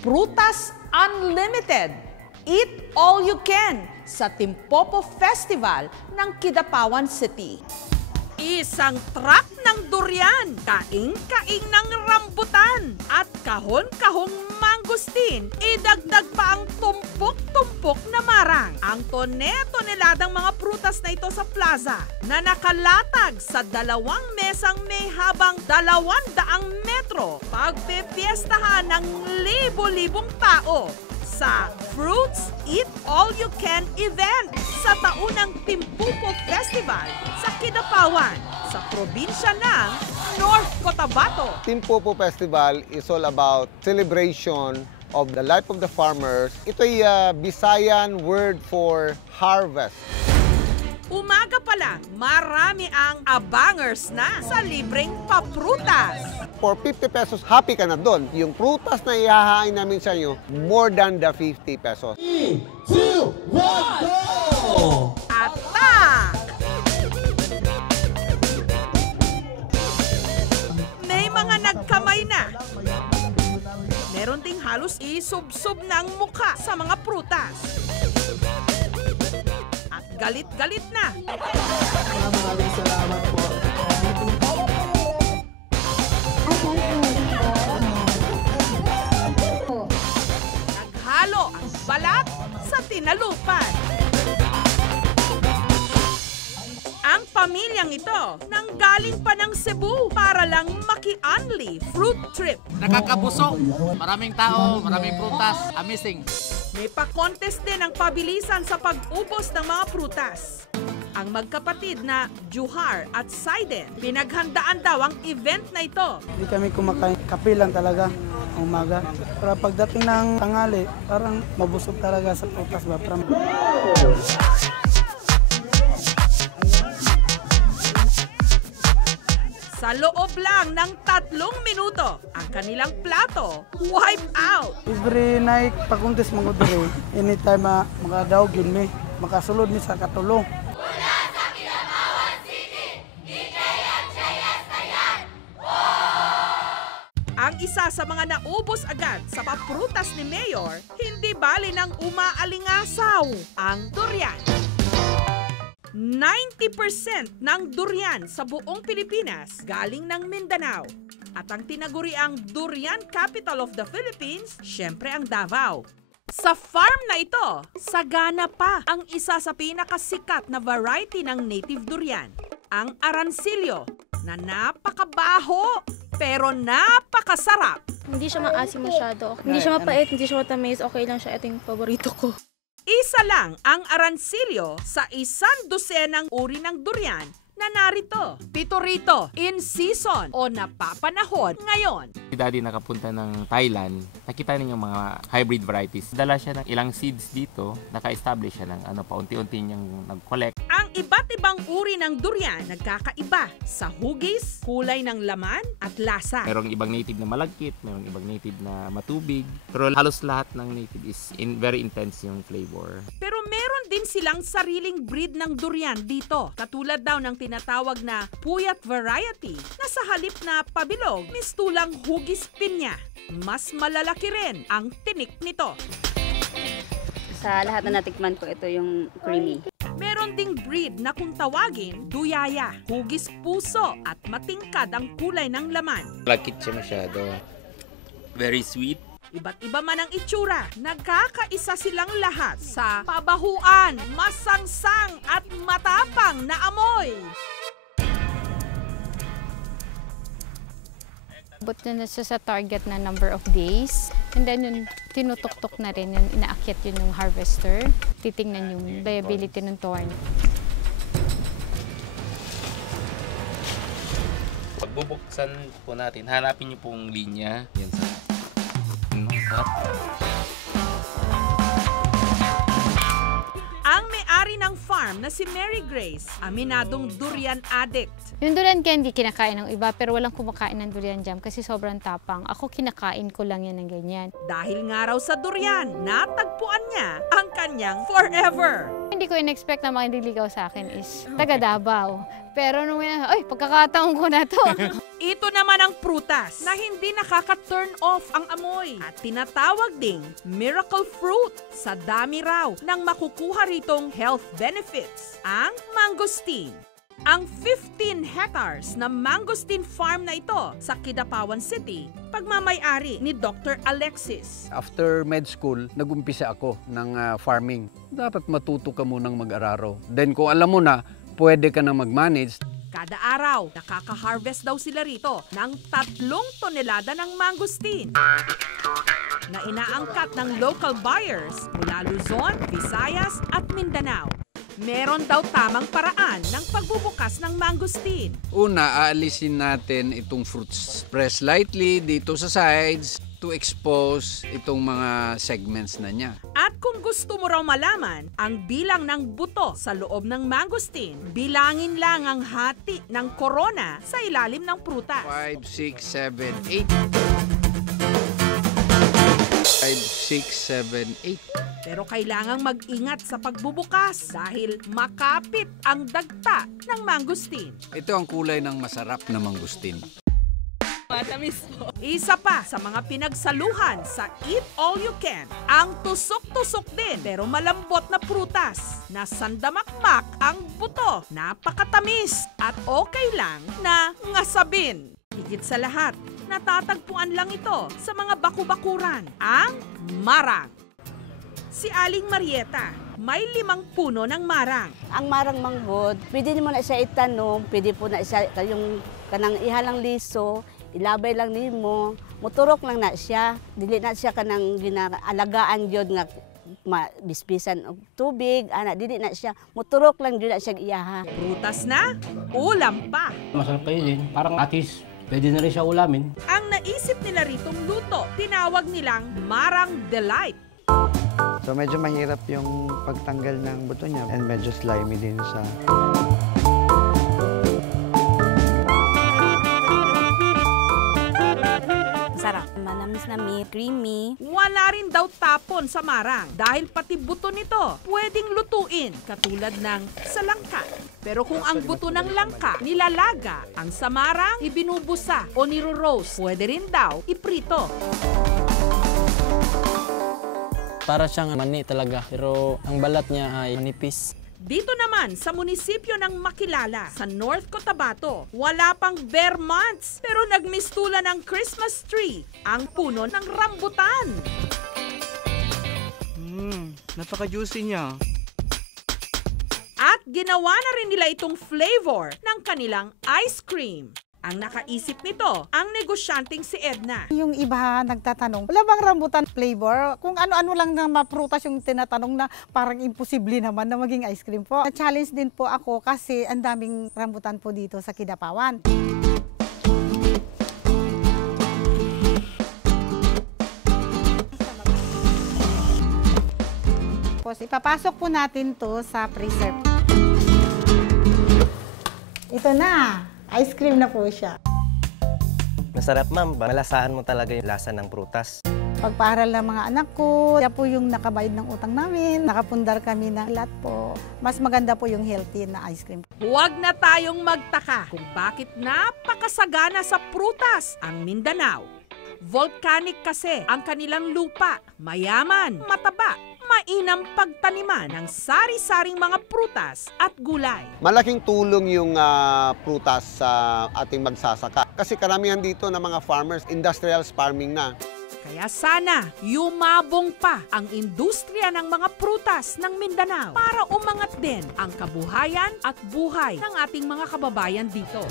Prutas Unlimited. Eat all you can sa Timpopo Festival ng Kidapawan City. Isang truck ng durian, kaing-kaing ng rambutan, at kahon-kahong mangustin. Idagdag pa ang tumpok-tumpok na marang. Ang tone-toneladang mga prutas na ito sa plaza na nakalatag sa 2 mesang may habang 200 metro. Pagpipiestahan ng libo-libong tao sa Fruits Eat All You Can event sa taunang Timpopo Festival sa Kidapawan sa probinsya ng North Cotabato. Timpopo Festival is all about celebration of the life of the farmers. Ito ay Bisayan word for harvest. Umaga pa lang, marami ang abangers na sa libreng paprutas. For 50 pesos, happy ka na doon. Yung prutas na ihahain namin sa inyo, more than the 50 pesos. 3, 2, 1, go! Attack! May mga nagkamay na. Meron ding halos isubsob na ang mukha sa mga prutas. At galit-galit na. Maraming salamat po. Naghalo ang balat sa tinalupan. Ang pamilyang ito nanggaling pa ng Cebu para lang maki-unli fruit trip. Nakakabusog. Maraming tao, maraming prutas. Amazing. May pa-contest din ang pabilisan sa pag-ubos ng mga prutas. Ang magkapatid na Juhar at Saiden, pinaghandaan daw ang event na ito. Hindi kami kumakain, kape lang talaga umaga. Para pagdating ng tanghali, parang mabusog talaga sa prutas ba? Sa loob lang ng 3 minuto, ang kanilang plato wipe out. Every night, pag-contest mga diri, anytime makadaog yun mi, makasulod mi sa katulong. Ang isa sa mga naubos agad sa paprutas ni Mayor, hindi bali ng umaalingasaw, ang durian. 90% ng durian sa buong Pilipinas galing ng Mindanao. At ang tinaguriang durian capital of the Philippines, syempre ang Davao. Sa farm na ito, sagana pa ang isa sa pinakasikat na variety ng native durian, ang Arancillo, na napakabaho pero napakasarap. Hindi siya maasim masyado. Hindi siya mapait, hindi siya matamis. Okay lang siya. Ito yung paborito ko. Isa lang ang Arancillo sa 100 uri ng durian na narito. 7 rito, in season o napapanahon ngayon. Si Daddy nakapunta ng Thailand, nakita niya yung mga hybrid varieties. Dala siya ng ilang seeds dito, naka-establish siya ng paunti-unti niyang nag-collect. Ang iba't ibang uri ng durian nagkakaiba sa hugis, kulay ng laman at lasa. Merong ibang native na malagkit, merong ibang native na matubig. Pero halos lahat ng native is very intense yung flavor. Pero meron din silang sariling breed ng durian dito. Katulad daw ng tinatawag na puyat variety na sa halip na pabilog, mistulang hugis pinya. Mas malalaki rin ang tinik nito. Sa lahat na natikman ko, ito yung creamy. Meron ding breed na kung tawagin, duyaya, hugis puso at matingkad ang kulay ng laman. Malagkit siya masyado. Very sweet. Iba't iba man ang itsura, nagkakaisa silang lahat sa pabahuan, masangsang at matapang na amoy. Abot na siya sa target na number of days. And then yung tinutok-tok na rin, yung inaakyat yun yung harvester. Titingnan yung viability ng thorn. Pagbubuksan po natin, hanapin niyo pong linya. Yan sa... Ang may-ari ng farm na si Mary Grace, aminadong durian addict. Yung durian candy kinakain ng iba pero walang kumakain ng durian jam kasi sobrang tapang. Ako kinakain ko lang yan ng ganyan. Dahil nga raw sa durian, natagpuan niya ang kanyang forever. Hindi ko in-expect na makindiligaw sa akin is taga Davao. Pero nung pagkakataon ko na to. Ito naman ang prutas na hindi nakaka-turn off ang amoy at tinatawag ding miracle fruit sa dami raw ng makukuha ritong health benefits, ang mangosteen. Ang 15 hectares na mangosteen farm na ito sa Kidapawan City, pagmamay-ari ni Dr. Alexis. After med school, nag-umpisa ako ng farming. Dapat matuto ka munang mag-araro. Then kung alam mo na, pwede ka nang mag-manage. Kada araw, nakaka-harvest daw sila rito ng 3 tonelada ng mangosteen na inaangkat ng local buyers mula Luzon, Visayas at Mindanao. Meron daw tamang paraan ng pagbubukas ng mangosteen. Una, aalisin natin itong fruits. Press lightly dito sa sides to expose itong mga segments na niya. At kung gusto mo raw malaman ang bilang ng buto sa loob ng mangosteen, bilangin lang ang hati ng corona sa ilalim ng prutas. 5, 6, 7, 8. 5, 6, 7, 8. Pero kailangang mag-ingat sa pagbubukas dahil makapit ang dagta ng mangosteen. Ito ang kulay ng masarap na mangosteen. Isa pa sa mga pinagsaluhan sa Eat All You Can, ang tusok-tusok din pero malambot na prutas na sandamakmak ang buto. Napakatamis at okay lang na ngasabin. Higit sa lahat, natatagpuan lang ito sa mga baku-bakuran, ang marang. Si Aling Marieta, may 5 puno ng marang. Ang marang mangbod, pwede mo na siya itanong, pwede po na siya yung kanang ihalang liso, ilabay lang nimo, muturok lang na siya, dili na siya kanang ginaalagaan gyud nga bisbisan og tubig, ana dili na siya, muturok lang gyud na siya iyaha. Prutas na, ulam pa. Masarap kayo din, parang atis. Pwede na rin siya ulamin. Ang naisip nila ritong luto, tinawag nilang Marang Delight. So medyo mahirap yung pagtanggal ng buto niya and medyo slimy din sa... Sarap. Manamis na meat, creamy. Wala rin daw tapon sa marang dahil pati buto nito pwedeng lutuin katulad ng sa langka. Pero kung ang buto ng langka nilalaga, ang sa marang ibinubusa o niro-roast, pwede rin daw iprito. Para siyang mani talaga, pero ang balat niya ay manipis. Dito naman sa munisipyo ng Makilala, sa North Cotabato, wala pang bare months pero nagmistula ng Christmas tree ang puno ng rambutan. Napaka-juicy niya. At ginawa na rin nila itong flavor ng kanilang ice cream. Ang nakaisip nito, ang negosyanteng si Edna. Yung iba nagtatanong, wala bang rambutan flavor? Kung ano-ano lang na maprutas yung tinatanong na parang imposible naman na maging ice cream po. Na-challenge din po ako kasi ang daming rambutan po dito sa Kidapawan. Tapos ipapasok po natin to sa freezer. Ito na! Ice cream na po siya. Masarap ma'am, malasahan mo talaga yung lasa ng prutas. Pagpaaral ng mga anak ko, siya po yung nakabayad ng utang namin, nakapundar kami ng lahat po. Mas maganda po yung healthy na ice cream. Huwag na tayong magtaka kung bakit napakasagana sa prutas ang Mindanao. Volcanic kasi ang kanilang lupa, mayaman, mataba, mainam pagtaniman ng sari-saring mga prutas at gulay. Malaking tulong yung prutas sa ating magsasaka. Kasi karamihan dito ng mga farmers, industrial farming na. Kaya sana yumabong pa ang industriya ng mga prutas ng Mindanao para umangat din ang kabuhayan at buhay ng ating mga kababayan dito.